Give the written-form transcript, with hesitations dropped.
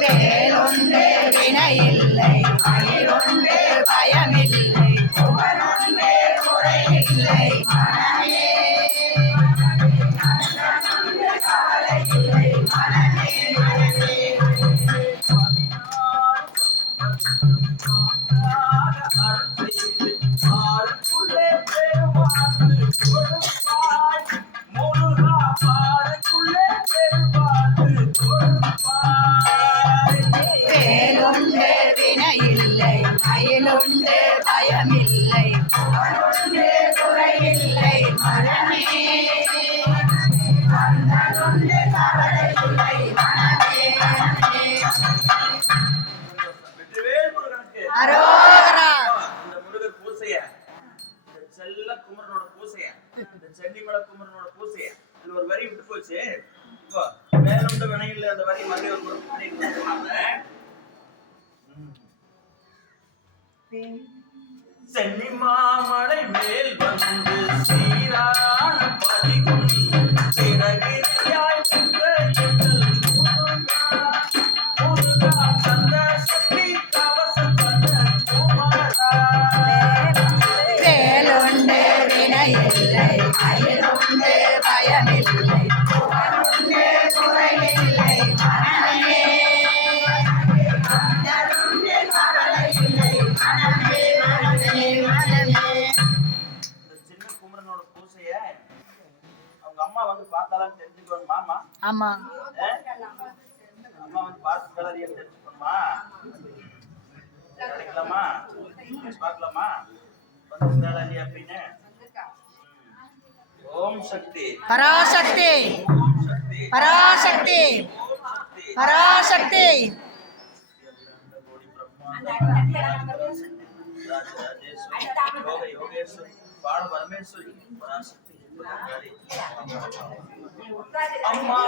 வேலொன்று வினையில்லை மயிலொன்று பயமில்லை புகழொன்று குறையில்லை மனமே கவலையில்லை மனமே மனமே வேலொன்று வினையில்லை மயிலொன்று பயமில்லை புகழொன்று குறையில்லை மனமே வந்தனொன்று கவலையில்லை மனமே மனமே அரோகரா. இந்த முருகர் பூசைய, இந்த செல்ல குமரனோட பூசைய, இந்த சென்னிமலை குமரனோட பூசைய, இதுல ஒரு வரி விட்டு போச்சு. இப்போ வேலொன்று வினையில்லை அந்த வரி மறுபடியும் ஒரு முறை பண்ணிருக்காங்க. சென்னிமாமலை மேல் வந்து சீரான பதிகொண்டு சிறகிரியாய் நின்ற எங்கள் முருகா கந்த சக்தி கவசம் வந்த குமாரா. வேலொன்று வினையில்லை மயிலொன்று பயமில்லை புகழொன்று குறையில்லை மனமே வந்தனொன்று கவலையில்லை மனமே மனமே மனமே. இந்த சின்ன குமரனோட பூசைய அவங்க அம்மா வந்து பார்த்தாலும் தெரிஞ்சுக்கணும் மாமா. ஆமா அம்மா வந்து பார்த்து கலரியா தெரிஞ்சுக்கணுமா? கிடைக்கலாமா? பார்க்கலாமா? வந்து கலரி அப்படின்னு. ஓம் சக்தி பராசக்தி பராசக்தி பராசக்தி யோகேஸ்வரி பாட பரமேஸ்வரி பராசக்தி அம்மா